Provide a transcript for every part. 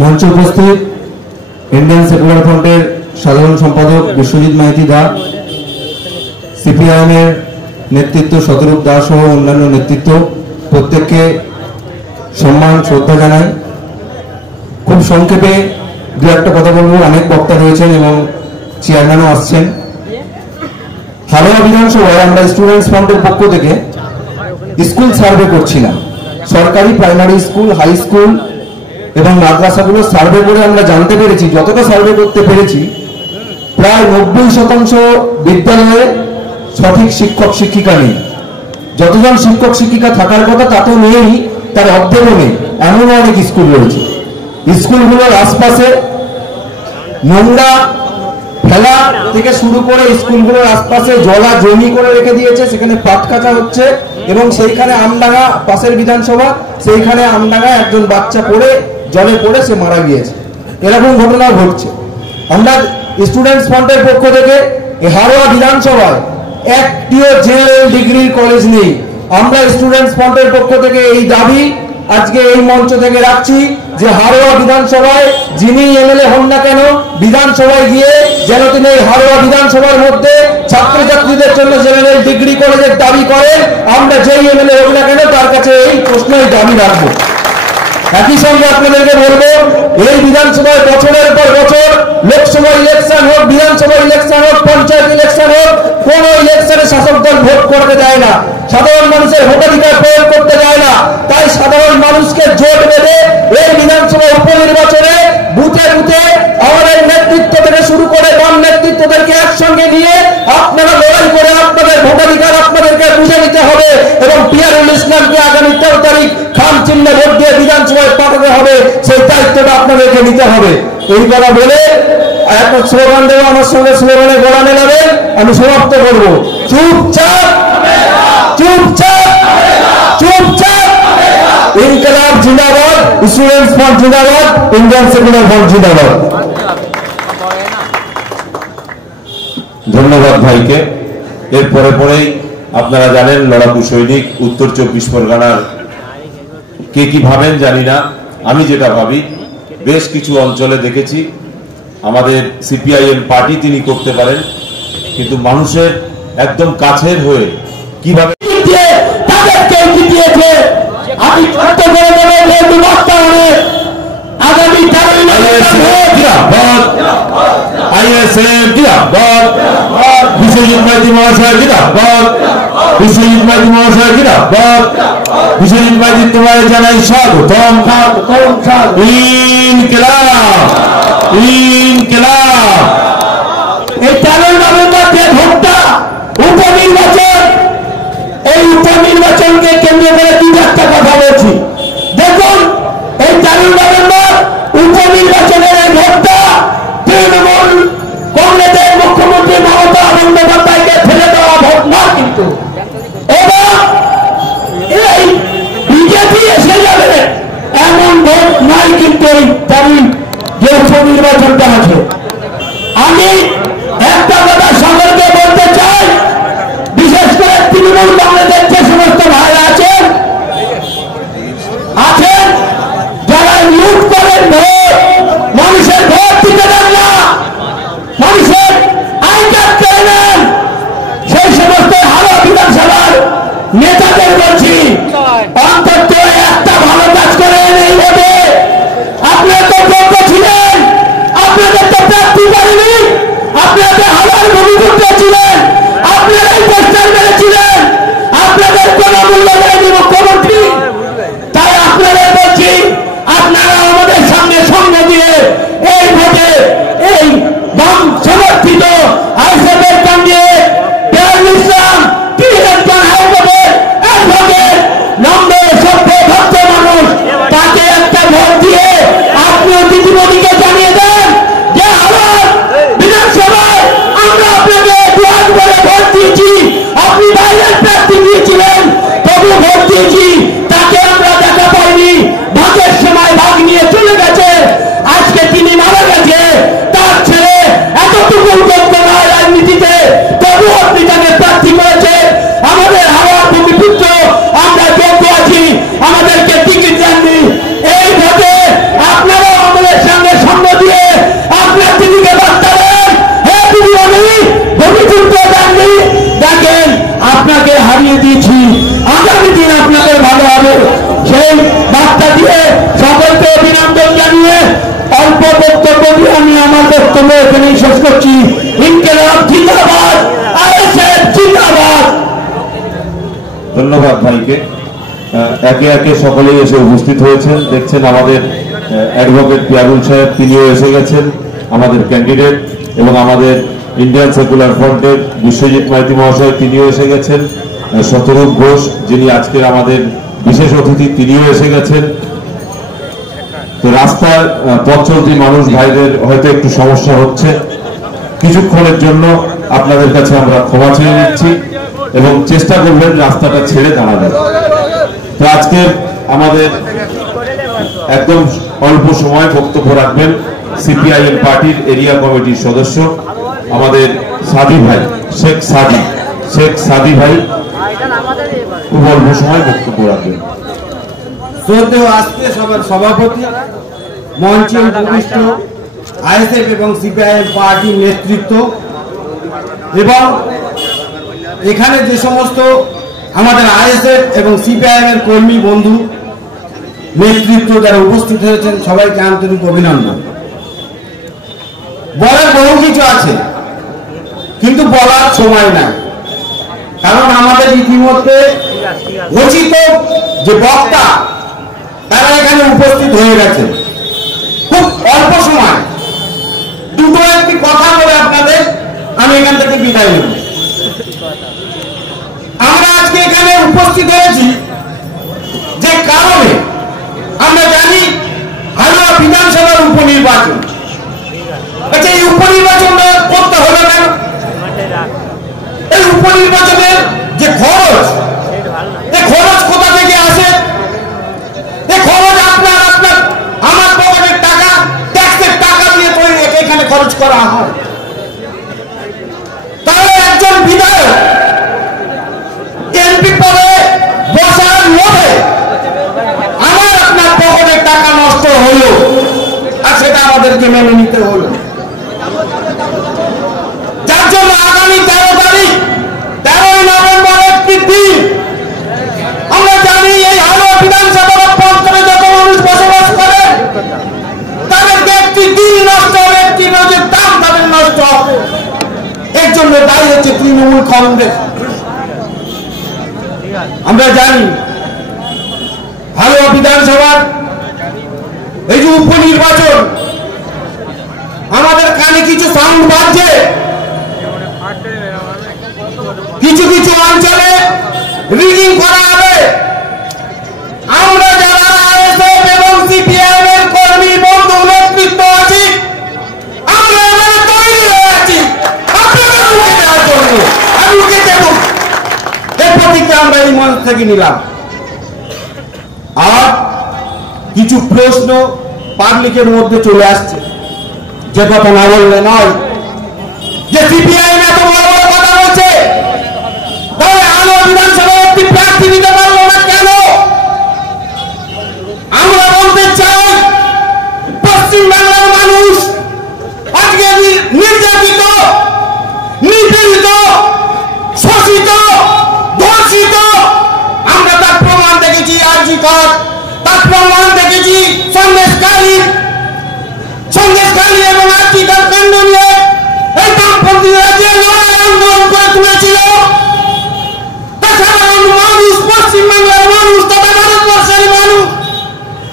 মঞ্চে উপস্থিত Indian secular ফ্রন্টের সাধারণ সম্পাদক বিশ্বজিৎ মাইতি দা, সিপিআইএম এর নেতৃত্ব শতরূপ দাস সহ অন্যান্য নেতৃত্ব, প্রত্যেককে সম্মান শ্রদ্ধা জানাই। খুব সংক্ষেপে দু একটা কথা বলবো, অনেক বক্তা রয়েছেন এবং চেয়ারম্যানও আসছেন। হাওড়া বিধানসভায় আমরা স্টুডেন্টস ফ্রন্টের পক্ষ থেকে স্কুল সার্ভে করছিলাম। সরকারি প্রাইমারি স্কুল, হাই স্কুল এবং মাদ্রাসাগুলো সার্ভে করে আমরা জানতে পেরেছি, যতটা সার্ভে করতে পেরেছি, প্রায় 90% বিদ্যালয়ে সঠিক শিক্ষক শিক্ষিকা নেই। যতজন শিক্ষক শিক্ষিকা থাকার কথা তাতেও নেই, তার অর্ধেকও নেই। এমন অনেক স্কুল রয়েছে। স্কুলগুলোর আশপাশে নোংরা ফেলা থেকে শুরু করে স্কুলগুলোর আশপাশে জলা জমি করে রেখে দিয়েছে, সেখানে পাট কাটা হচ্ছে এবং সেইখানে আমডাঙ্গা, পাশের বিধানসভা, সেইখানে আমডাঙ্গা একজন বাচ্চা পড়ে জলে পড়ে সে মারা গিয়েছে। এরকম ঘটনা ঘটছে। আমরা স্টুডেন্টস ফ্রন্টের পক্ষ থেকে হাওড়া বিধানসভায় একটিও জেনারেল ডিগ্রির কলেজ নেই। আমরা স্টুডেন্টস ফ্রন্টের পক্ষ থেকে এই দাবি আজকে এই মঞ্চ থেকে রাখছি যে হাওড়া বিধানসভায় যিনি এমএলএ হন না কেন, বিধানসভায় গিয়ে যেন তিনি এই হাওড়া বিধানসভার মধ্যে ছাত্রছাত্রীদের জন্য জেনারেল ডিগ্রি কলেজের দাবি করেন। আমরা যেই এমএলএ হোক না কেন তার কাছে এই প্রশ্নের দাবি রাখবো। একই সঙ্গে আপনাদেরকে বলবো, এই বিধানসভায় বছরের পর বছর লোকসভা ইলেকশন হোক, বিধানসভা ইলেকশন হোক, পঞ্চায়েত ইলেকশন হোক, কোন ইলেকশনে শাসক দল ভোট করতে দেয় না, সাধারণ মানুষের ভোটাধিকার প্রয়োগ করতে দেয় না। তাই সাধারণ মানুষকে জোট বেঁধে এই বিধানসভা উপনির্বাচনে বুথে বুথে আমাদের নেতৃত্ব থেকে শুরু করে বাম নেতৃত্বদেরকে একসঙ্গে নিয়ে আপনারা লড়াই করে আপনাদের ভোটাধিকার আপনাদেরকে বুঝে নিতে হবে এবং পিয়ারুল ইসলামকে আগামী 13 তারিখ খাম চিহ্নে ভোট দিয়ে বিধানসভায় পাঠাতে হবে। সেই দায়িত্বটা আপনাদেরকে নিতে হবে। এই কথা বলে একটা স্লোগান দেবো, আমার সঙ্গে স্লোগানে গড়া মেলাবেন। আমি সমাপ্ত করবো। চুপচাপ, চুপচাপ, চুপচাপ। ইনকলাব জিন্দাবাদ, স্টুডেন্টস ফ্রন্ট জিন্দাবাদ, ইন্ডিয়ান সেকুলার ফ্রন্ট জিন্দাবাদ। ধন্যবাদ ভাইকে। এর পরে পরেই আপনারা জানেন লড়াকু সৈনিক উত্তর 24 পরগনার কে কি ভাবেন জানি না, আমি যেটা ভাবি, বেশ কিছু অঞ্চলে দেখেছি আমাদের সিপিআইএম পার্টি তিনি করতে পারেন, কিন্তু মানুষের একদম কাছের হয়ে কিভাবে আমি ছোট্ট করে দেবো আগামী বিশ্বজিৎ মাইতি মহাশয় জিন্দাবাদ, বিশ্বজিৎ মাইতি মহাশয় জিন্দাবাদ, বিশ্বজিৎ মাইতি তোমায় জানাই স্বাগতম। ইনকিলাব, ইনকিলাব। এই 13 নভেম্বর যে ভোটটা উপনির্বাচন, এই উপনির্বাচনকে কেন্দ্র করে 2-4টা কথা বলছি। দেখুন, এই 13 নভেম্বর উপনির্বাচনের এই ভোটটা তৃণমূল কংগ্রেসের মুখ্যমন্ত্রী মমতা বন্দ্যোপাধ্যায়কে ফেলে দেওয়া ভোট না, কিন্তু এবং এই বিজেপি এসে যাবে এমন ভোট নাই কিন্তু এই তারিখ যে উপনির্বাচনটা আছে। আমি একটা কথা সকলকে বলতে চাই, বিশেষ করে তৃণমূল কংগ্রেসের যে সমস্ত ভাইরা আছেন যারা লুট করেন ভোট, মানুষের ভোট দিতে দেন না, মানুষের আই কার্ড কেড়ে নেন, সেই সমস্ত হাওড়া বিধানসভার নেতাদের বলছি, অন্তত একটা ভালো কাজ করেন এই ভোটে। আপনারা তো যোগ্য ছিলেন, আপনাদের তো প্রার্থী পারেনি, বক্তব্য এখানেই শেষ করছি। ইনকিলাব জিন্দাবাদ, আইএসএফ জিন্দাবাদ। ধন্যবাদ ভাইকে। একে একে সকলেই এসে উপস্থিত হয়েছেন। দেখছেন আমাদের অ্যাডভোকেট পিয়ারুল সাহেব, তিনিও এসে গেছেন, আমাদের ক্যান্ডিডেট, এবং আমাদের ইন্ডিয়ান সেকুলার ফ্রন্টের বিশ্বজিৎ মাইতি মহাশয়, তিনিও এসে গেছেন। শতরূপ ঘোষ, যিনি আজকের আমাদের বিশেষ অতিথি, তিনিও এসে গেছেন। তো রাস্তার পথ চলতি মানুষ ভাইদের হয়তো একটু সমস্যা হচ্ছে, কিছুক্ষণের জন্য আপনাদের কাছে আমরা ক্ষমা চেয়ে নিচ্ছি এবং চেষ্টা করবেন রাস্তাটা ছেড়ে দাঁড়াবেন। তো আজকে আমাদের একদম অল্প সময় বক্তব্য রাখবেন সিপিআইএম পার্টির এরিয়া কমিটির সদস্য আমাদের সাদি ভাই, শেখ সাদি ভাই খুব অল্প সময় বক্তব্য রাখবেন। শ্রদ্ধেয় আজকে সভার সভাপতি, মঞ্চে উপবিষ্ট আইএসএফ এবং সিপিআইএম পার্টির নেতৃত্ব, এবং এখানে যে সমস্ত আমাদের আইএসএফ এবং সিপিআইএম এর কর্মী বন্ধু নেতৃত্ব যারা উপস্থিত হয়েছেন, সবাইকে আন্তরিক অভিনন্দন। বলার বহু কিছু আছে, কিন্তু বলার সময় নাই, কারণ আমাদের ইতিমধ্যে ঘোষিত যে বক্তা তারা এখানে উপস্থিত হয়ে গেছে। খুব অল্প সময় দুটো একটি কথা বলে আপনাদের আমি এখান থেকে বিদায় নেব। আমরা আজকে এখানে উপস্থিত হয়েছি যে কারণে আমরা জানি হালুয়া বিধানসভার উপনির্বাচন। আচ্ছা, এই উপনির্বাচনটা করতে হলো কেন? এই উপনির্বাচনের যে খরচ, এই খরচ কোথা থেকে আসে? এই খরচ আপনার আমার পকেটের টাকা, ট্যাক্সের টাকা দিয়ে তৈরি এখানে খরচ করা হয়। তাহলে একজন বিধায়ক এমপি পদে বসার লোভে আমার আপনার পকেটের টাকা নষ্ট হলো, আর সেটা আমাদেরকে মেনে নিতে হলো। যার জন্য আগামী 13 নভেম্বর একটি দিন, আমরা জানি এই হালুয়া বিধানসভার অভ্যন্তরে যত মানুষ বসবাস করে তাদেরকে একটি দিন নষ্ট হবে, একটি রোজের দাম তাদের নষ্ট হবে। এর জন্য দায়ী হচ্ছে তৃণমূল কংগ্রেস। আমরা জানি হালুয়া বিধানসভার এই যে উপনির্বাচন, আমাদের কানে কিছু সাউন্ড বাজছে, কিছু কিছু অঞ্চলে রিগিং করা হবে। আমরা যারা আইএসএফ এবং সিপিআইএম এর কর্মী বন্ধু নেতৃত্ব আছি, আমরা এবারে তৈরি হয়ে আছি আপনাদের রুখে দেওয়ার জন্য। আমি রুখে দেব, এই প্রতিজ্ঞা আমরা এই মঞ্চ থেকে নিলাম। আর কিছু প্রশ্ন পাবলিকের মধ্যে চলে আসছে, যে কথা না বললে নয়, যে সিপিআইএম এত বড় বড় কথা বলছে, তাহলে হালুয়া বিধানসভায় একটি প্রার্থী দিতে পারলো না কেন? আমরা বলতে চাই, পশ্চিম বাংলার মানুষ আজকে নির্যাতিত, নিপীড়িত, শোষিত, ধর্ষিত। আমরা তার প্রমাণ দেখেছি আরজি কর, তার প্রমাণ দেখেছি সন্দেশকারী এবং আরজি কর কাণ্ড নিয়ে এই বামপন্থীরা যে লড়াই আন্দোলন করে তুলেছিল, তা সাধারণ মানুষ, পশ্চিমবাংলার মানুষ তথা ভারতবর্ষের মানুষ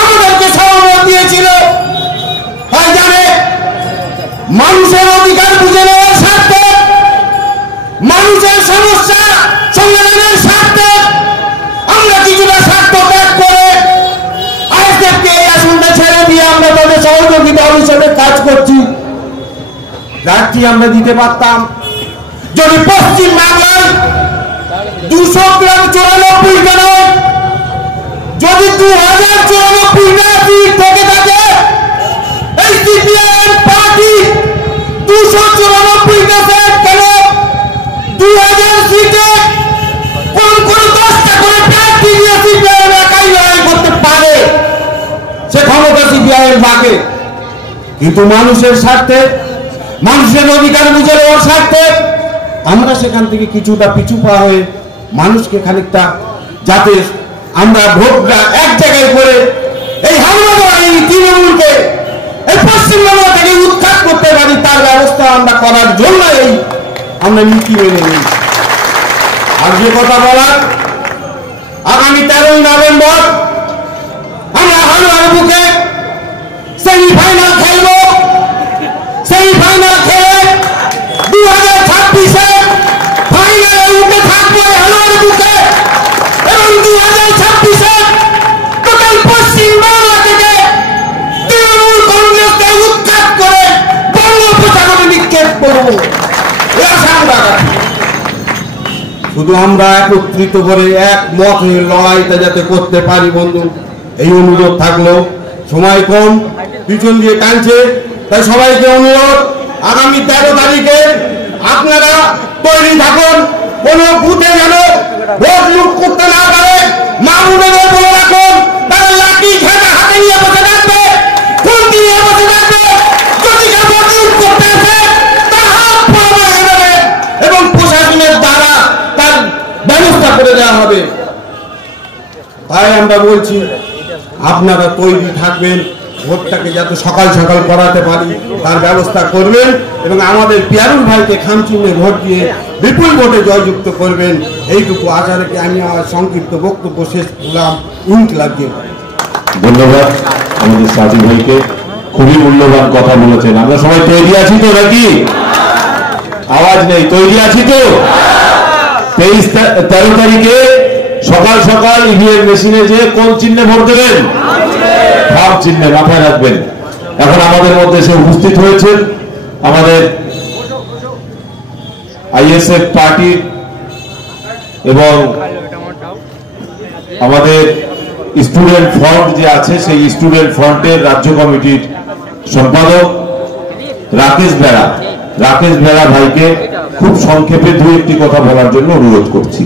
আমাদেরকে সহমত দিয়েছিল। হয় জানে, মানুষের অধিকার বুঝে নেওয়ার স্বার্থে, মানুষের সমস্যা সমাধানের স্বার্থে আমরা কিছুটা স্বার্থ ত্যাগ করে আইএসএফকে এই আসনটা ছেড়ে দিয়ে আমরা তাদের সহযোগী দল হিসেবে কাজ করছি। প্রার্থী আমরা দিতে পারতাম যদি পশ্চিম বাংলায় 294টা নয়, যদি 2094টা সিট থেকে থাকে, এই সিপিআইএম পার্টি 294টা সিট কেন 2000 সিটে কোন 10টা করে প্রার্থী দিয়ে সিপিআইএম একাই লড়াই করতে পারে, সে ক্ষমতা সিপিআইএম থাকে। কিন্তু মানুষের স্বার্থে, মানুষের অধিকার বুঝে নেওয়ার স্বার্থে আমরা সেখান থেকে কিছুটা পিছু পা হয়ে মানুষকে খানিকটা, যাতে আমরা ভোটটা এক জায়গায় করে এই হামলা এই তৃণমূলকে এই পশ্চিমবঙ্গ থেকে উৎখাত করতে পারি, তার আমরা করার জন্যই আমরা নীতি মেনে নিই। আর যে কথা বলার, আগামী 13ই নভেম্বর আমরা হালুয়ার বুকে সেমিফাইনাল খেলবো। সেমিফাইনাল খেলে 2026-এ ফাইনালে উঠে থাকবো হালুয়ার বুকে, এবং 2026-এ টোটাল পশ্চিম বাংলা থেকে তৃণমূল কংগ্রেসকে উৎখাত করে বঙ্গোপসাগরে নিক্ষেপ করবো। শুধু আমরা একত্রিত করে এক মত হয়ে লড়াইটা যাতে করতে পারি বন্ধু, এই অনুরোধ থাকলো। সময় কম, পিছন দিয়ে টানছে, তাই সবাইকে অনুরোধ, আগামী 13 তারিখে আপনারা তৈরি থাকুন। কোন বুথে যেন ভোট লুট করতে না পারে, মামুনের বলে রাখুন, তারা লাঠি ঝাঁটা হাতে নিয়ে বসে থাকবে, খুন্তি নিয়ে বসে থাকবে। যদি কেউ ভোট লুট করতে আসে তার হাত পা ভেঙে দেবে এবং প্রশাসনের দ্বারা তার ব্যবস্থা করে দেওয়া হবে। তাই আমরা বলছি, আপনারা তৈরি থাকবেন, ভোটটাকে যাতে সকাল সকাল করাতে পারি তার ব্যবস্থা করবেন, এবং আমাদের পিয়ারুল ভাইকে খামচিহ্নে ভোট দিয়ে বিপুল ভোটে জয়যুক্ত করবেন। এইটুকু আশা রেখে আমি আমার সংক্ষিপ্ত বক্তব্য শেষ করলাম। ইনকিলাব জিন্দাবাদ। ধন্যবাদ আমাদের সাথী ভাইকে, খুবই মূল্যবান কথা বলেছেন। আমরা সবাই তৈরি আছি তো নাকি? আওয়াজ নেই, তৈরি আছি তো? 13 তারিখে সকাল সকাল ইভিএম মেশিনে যে কোন চিহ্নে ভোট দেবেন? খাম চিহ্নে, মাথায় রাখবেন। এখন আমাদের মধ্যে এসে উপস্থিত হয়েছেন আমাদের আইএসএফ পার্টির এবং আমাদের স্টুডেন্ট ফ্রন্ট যে আছে সেই স্টুডেন্ট ফ্রন্টের রাজ্য কমিটির সম্পাদক রাকেশ বেড়া ভাইকে খুব সংক্ষেপে 2-1টি কথা বলার জন্য অনুরোধ করছি।